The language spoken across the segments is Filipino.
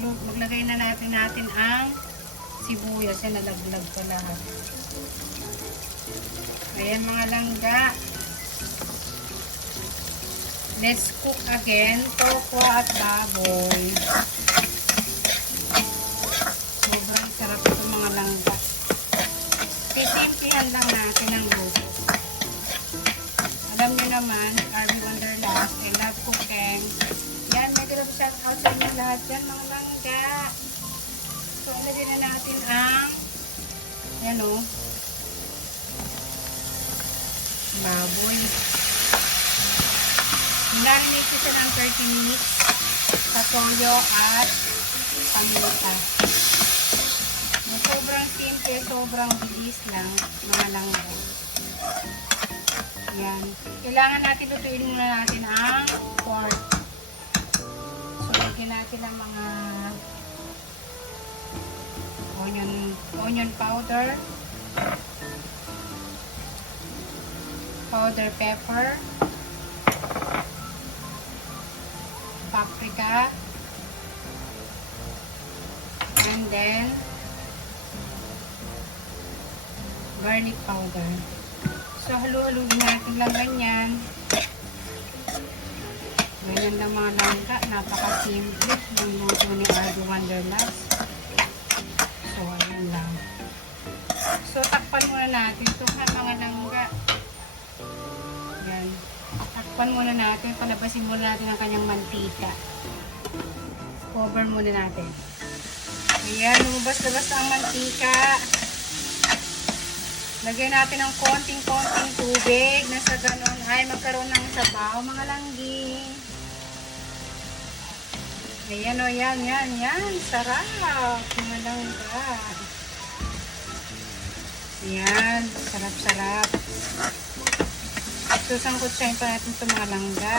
maglagay na natin ang sibuyas. Yan, nalaglag pa lahat. Ayan mga langga. Let's cook again. Tofu at baboy. Sobrang sarap ito mga langga. Sisimplihan lang natin ang luto. Alam niyo naman, Army Wanderlust, I love cooking. Yan, may shout out sa inyo lahat yan mga langga. So, ilagay na natin ang yan o, baboy. Marinate ko siya ng 30 minutes sa toyo at paminta. Sobrang simple, sobrang bilis lang mga langga. Yan. Kailangan natin lutuin muna natin ang pork. So, lagyan natin ang mga onion powder, powder pepper, paprika, and then garlic powder. So, halu-haluin natin lang ganyan. Ganyan lang mga langga. Napaka-simple ng luto ni Army Wanderlust. So, ayan lang. So, takpan muna natin. So, mga langga. Yan. Takpan muna natin. Palabasin muna natin ang kanyang mantika. Cover muna natin. Ayan. Lumabas-labas ang mantika. Lagyan natin ng konting-konting tubig na sa ganon ay magkaroon ng sabaw mga langgi. Ayan o, yan. Sarap mga langga. Ayan, sarap-sarap. Susangkutsahin pa natin ito mga langga.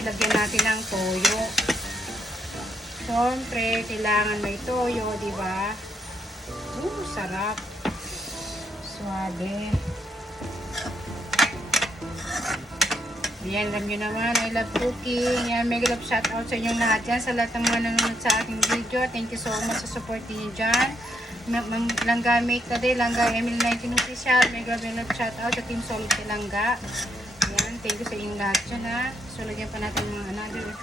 Lagyan natin ng toyo. Siyempre, kailangan may toyo, diba? Sarap. Suabe. Yan, alam nyo naman, I love cooking. Yan, mega love shout out sa inyong lahat yan. Sa lahat ng mga nanonood sa ating video. Thank you so much sa support niyo dyan. Langga Make Today, Langga Emil 19 Official. Mega love shout out sa Team Solid Langga. Yan, thank you sa inyong lahat dyan ha. So, lagyan pa natin mga another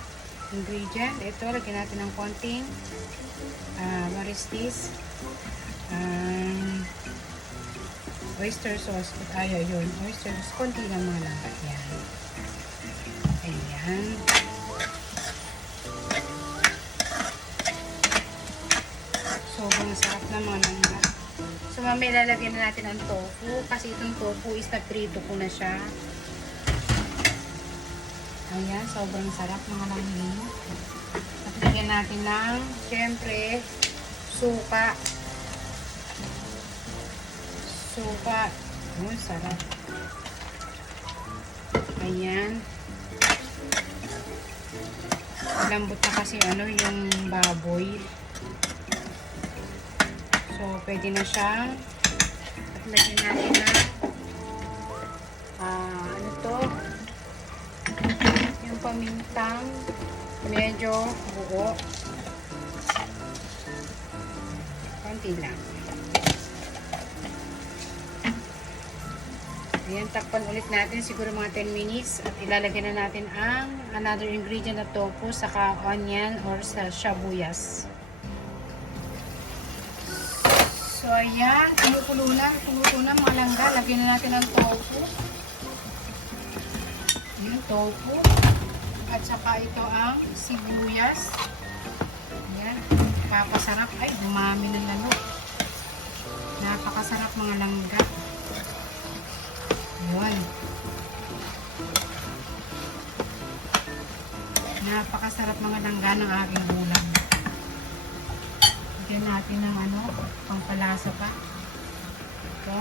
ingredient. Ito, lagyan natin ng konting what is this? Oyster sauce. Ayaw yun. Oyster sauce. Konti lang mga langga. Yan. Ayan. Sobrang sarap na mga langga. So, mamaya lalagyan na natin ang tofu. Kasi itong tofu is na-prito ko na siya. Ayan. Sobrang sarap mga langga. At lagyan natin ng, syempre, suka. Suka. Sarap. Ayan. Lambot na kasi yung baboy. So, pwede na siya. At lagyan natin na yung pamintang medyo buo. Konti lang. Ayan, takpan ulit natin siguro mga 10 minutes at ilalagay na natin ang another ingredient na tofu saka onion or sa shabuyas. So ayan, kumukulo na mga langga. Lagyan na natin ang tofu. Yung tofu at saka ito ang sibuyas. Ayan, papasarap. Ay, dumami na lalo. Napakasarap mga langga. Ayan. Napakasarap mga langga ng aking ulam. Lagyan natin ng pampalasa pa. Ito.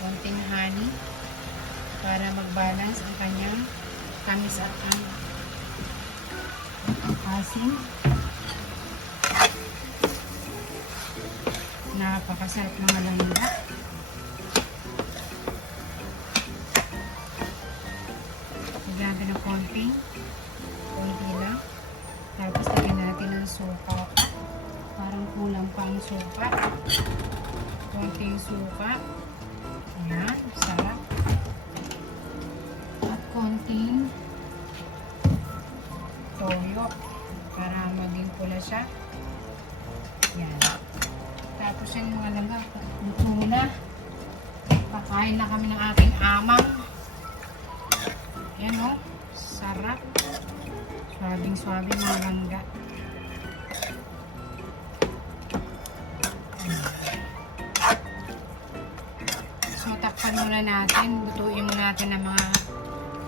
Konting honey. Para mag-balance ang kanyang tamis at ang asim. Napakasarap mga langga. Lagyan natin ng konti lang. Tapos lagyan natin ng suka pa. Parang kulang pa ang suka. Konting suka. Ayan, sarap. At konting toyo para maging pula siya. Ayan. Tapos yung mga langga, luto na. Kakain na kami ng aking amang. Ayan o, sarap. Swabing-swabe mga langga. So, takpan muna natin. Lutuin muna natin ng mga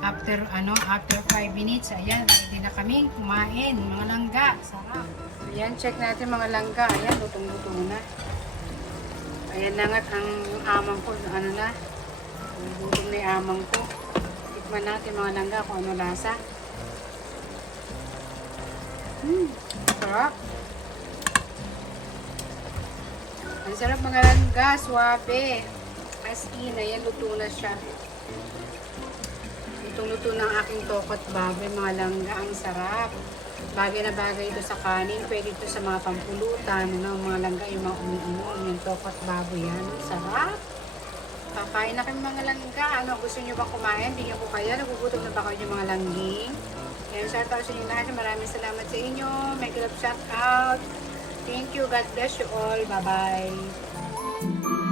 after 5 minutes. Ayan, ready na kami kumain. Mga langga, sarap. Ayan, check natin mga langga. Ayan, lutong-luto na. Ayan na nga ang amang ko. Ano na? Gutom na yung amang ko. Tikman natin mga langga kung ano lasa. Sarap. Ang sarap mga langga, swabe. As in, ayan, luto na siya. Lutong-luto ng aking tokot baboy, mga langga. Ang sarap. Bagay na bagay ito sa kanin. Pwede ito sa mga pampulutan. Mga langga, yung mga umiinom. Yung tokot baboy yan. Sarap. Kakain na kami mga langga. Ano, gusto nyo bang kumain? Bigyan ko kayo. Nagugutom na ba kayo yung mga langging? Yan, shout out sa inyo lahat. Maraming salamat sa inyo. Make love shout out. Thank you. God bless you all. Bye-bye.